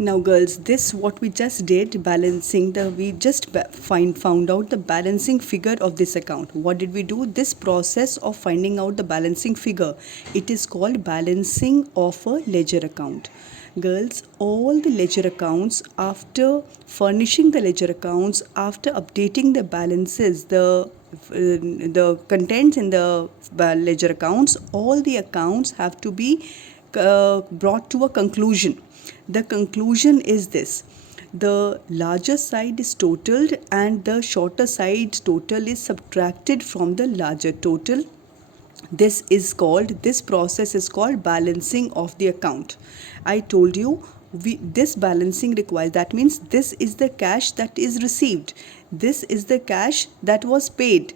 Now girls, this what we just did, balancing the, we just found out the balancing figure of this account. What did we do? This process of finding out the balancing figure, it is called balancing of a ledger account. Girls, all the ledger accounts, after furnishing the ledger accounts, after updating the balances, the contents in the ledger accounts, all the accounts have to be brought to a conclusion. The conclusion is this: the larger side is totaled and the shorter side total is subtracted from the larger total. This process is called balancing of the account. I told you this balancing requires, that means this is the cash that is received, this is the cash that was paid.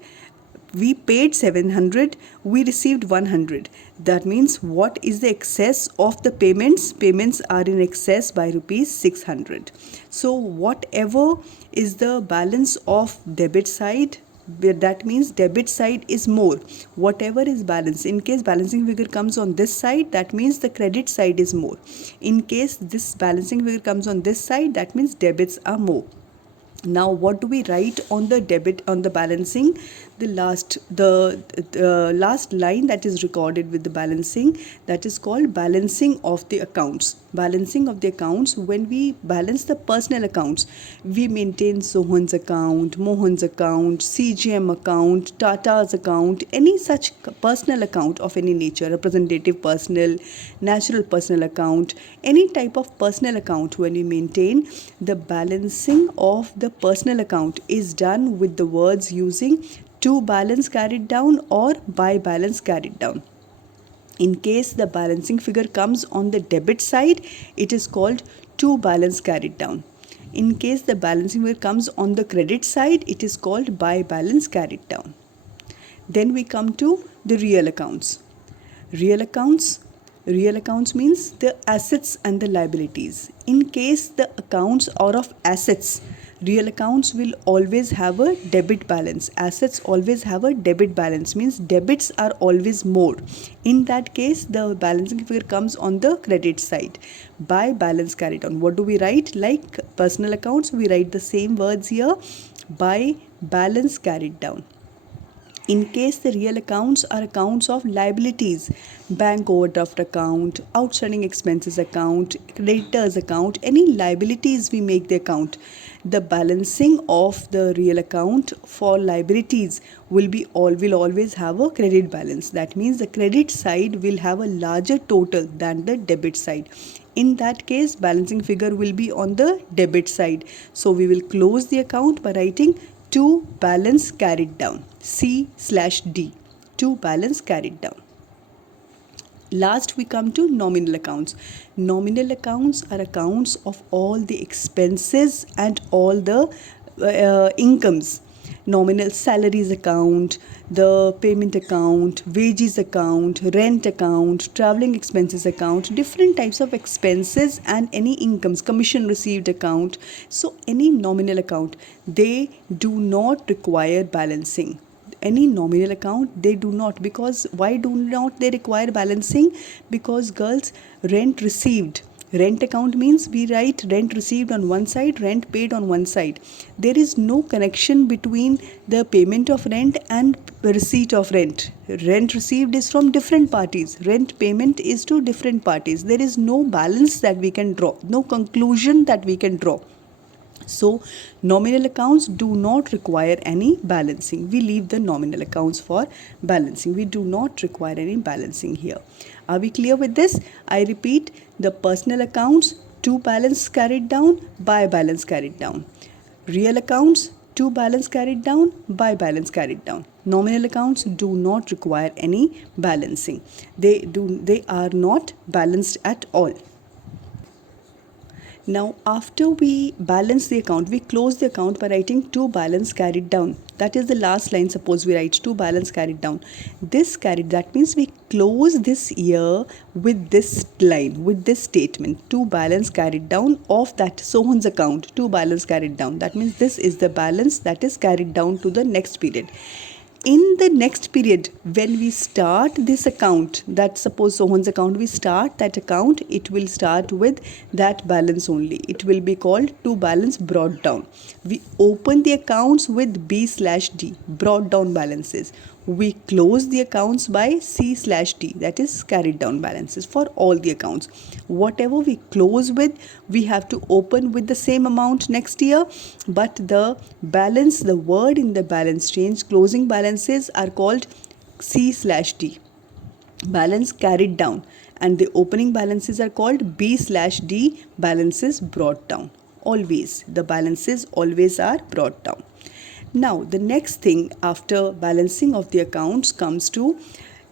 We paid 700, we received 100. That means what is the excess of the payments are in excess by rupees 600. So whatever is the balance of debit side, that means debit side is more. Whatever is balance, in case balancing figure comes on this side, that means the credit side is more. In case this balancing figure comes on this side, that means debits are more. Now what do we write on the debit, on the balancing? The last line that is recorded with the balancing, that is called balancing of the accounts. Balancing of the accounts, when we balance the personal accounts, we maintain Sohan's account, Mohan's account, CGM account, Tata's account, any such personal account of any nature, representative personal, natural personal account, any type of personal account. When we maintain, the balancing of the personal account is done with the words using to balance carried down or by balance carried down. In case the balancing figure comes on the debit side, it is called to balance carried down. In case the balancing figure comes on the credit side, it is called by balance carried down. Then we come to the real accounts. Real accounts means the assets and the liabilities. In case the accounts are of assets, real accounts will always have a debit balance. Assets always have a debit balance, means debits are always more. In that case, the balancing figure comes on the credit side by balance carried on. What do we write? Like personal accounts, we write the same words here, by balance carried down. In case the real accounts are accounts of liabilities, bank overdraft account, outstanding expenses account, creditors account, any liabilities we make the account, the balancing of the real account for liabilities will always have a credit balance. That means the credit side will have a larger total than the debit side. In that case, balancing figure will be on the debit side. So we will close the account by writing to balance carried down, C/D, to balance carried down. Last we come to nominal accounts. Nominal accounts are accounts of all the expenses and all the incomes. Nominal salaries account, the payment account, wages account, rent account, traveling expenses account, different types of expenses and any incomes, commission received account. So any nominal account, they do not require balancing. Any nominal account, they do not. Because why do not they require balancing? Because girls, rent received, rent account means we write rent received on one side, rent paid on one side. There is no connection between the payment of rent and receipt of rent. Rent received is from different parties, rent payment is to different parties. There is no balance that we can draw, no conclusion that we can draw. So nominal accounts do not require any balancing. We leave the nominal accounts for balancing. We do not require any balancing here. Are we clear with this? I repeat, the personal accounts, to balance carried down, by balance carried down. Real accounts, to balance carried down, by balance carried down. Nominal accounts do not require any balancing. They are not balanced at all. Now after we balance the account, we close the account by writing to balance carried down. That is the last line. Suppose we write to balance carried down. This carried, that means we close this year with this line, with this statement, to balance carried down of that Sohan's account, to balance carried down. That means this is the balance that is carried down to the next period. in the next period, when we start this account, that suppose Sohan's account, we start that account, it will start with that balance only. It will be called to balance brought down. We open the accounts with B/D, brought down balances. We close the accounts by C/D, that is carried down balances for all the accounts. Whatever we close with, we have to open with the same amount next year, but the balance, the word in the balance change, closing balances are called C/D, balance carried down, and the opening balances are called B/D, balances brought down. Always, the balances always are brought down. Now, the next thing after balancing of the accounts comes to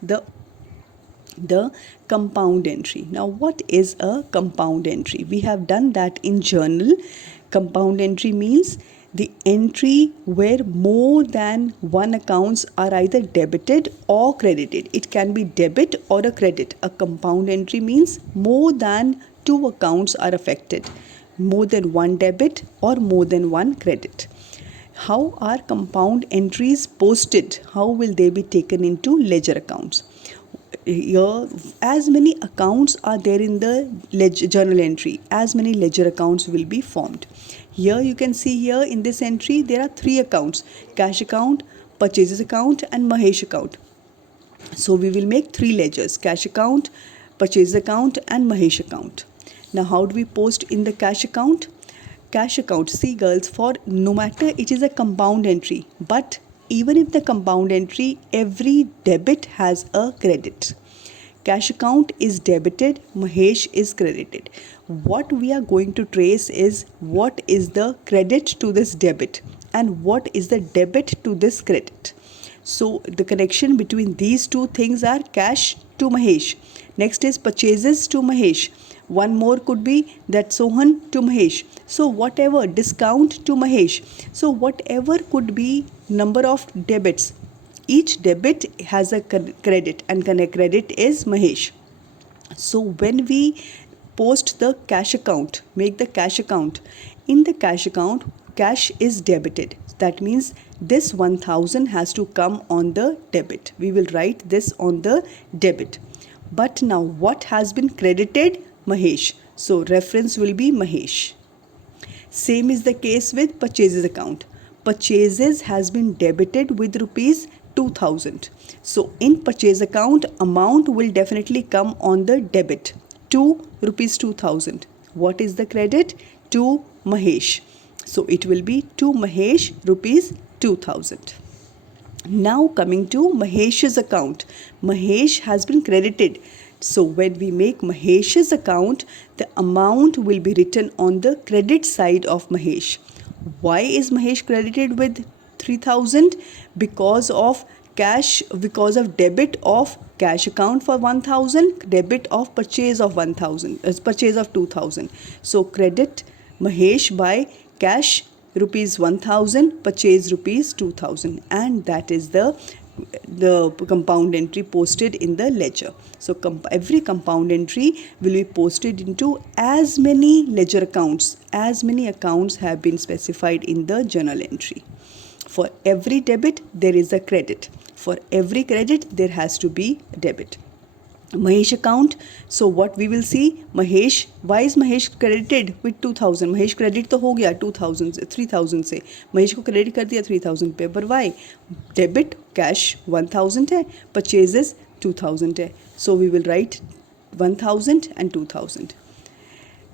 the compound entry. Now, what is a compound entry? We have done that in journal. Compound entry means the entry where more than one accounts are either debited or credited. It can be debit or a credit. A compound entry means more than two accounts are affected, more than one debit or more than one credit. How are compound entries posted? How will they be taken into ledger accounts? Here, as many accounts are there in the journal entry, as many ledger accounts will be formed. Here you can see, here in this entry there are three accounts: cash account, purchases account and Mahesh account. So we will make three ledgers: cash account, purchases account and Mahesh account. Now, how do we post in the cash account? Cash account, see girls, for no matter it is a compound entry, but even if the compound entry, every debit has a credit. Cash account is debited, Mahesh is credited. What we are going to trace is what is the credit to this debit and what is the debit to this credit. So the connection between these two things are cash to Mahesh. Next is purchases to Mahesh. One more could be that Sohan to Mahesh. So whatever, discount to Mahesh. So whatever could be number of debits, each debit has a credit and credit is Mahesh. So when we post the cash account, make the cash account, in the cash account, cash is debited. That means this 1000 has to come on the debit. We will write this on the debit. But now what has been credited? Mahesh. So reference will be Mahesh. Same is the case with purchases account. Purchases has been debited with rupees 2000. So in purchase account, amount will definitely come on the debit to rupees 2000. What is the credit? To Mahesh. So it will be to Mahesh rupees 2000. Now coming to Mahesh's account. Mahesh has been credited. So when we make Mahesh's account, the amount will be written on the credit side of Mahesh. Why is Mahesh credited with 3000? Because of cash, because of debit of cash account for 1000, debit of purchase of 1000, purchase of 2000. So credit Mahesh by cash rupees 1000, purchase rupees 2000, and that is the compound entry posted in the ledger. So every compound entry will be posted into as many ledger accounts, as many accounts have been specified in the journal entry. For every debit there is a credit, for every credit there has to be a debit. Mahesh account, so what we will see, Mahesh, why is Mahesh credited with 2000? Mahesh credit तो हो गया 2000 से 3000 से, महेश को credit कर दिया 3000 पे, पर why? Debit cash 1000 है, purchases 2000 है, so we will write 1000 and 2000.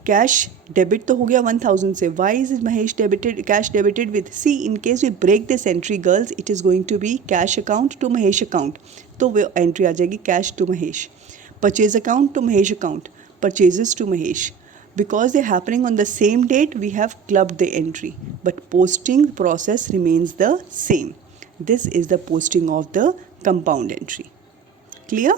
Cash debit तो हो गया 1000 से, why is Mahesh debited, cash debited with? See, in case we break this entry girls, it is going to be cash account to Mahesh account, तो वो entry आ जाएगी cash to Mahesh. Purchase account to Mahesh account, purchases to Mahesh. Because they are happening on the same date, we have clubbed the entry, but posting process remains the same. This is the posting of the compound entry. Clear?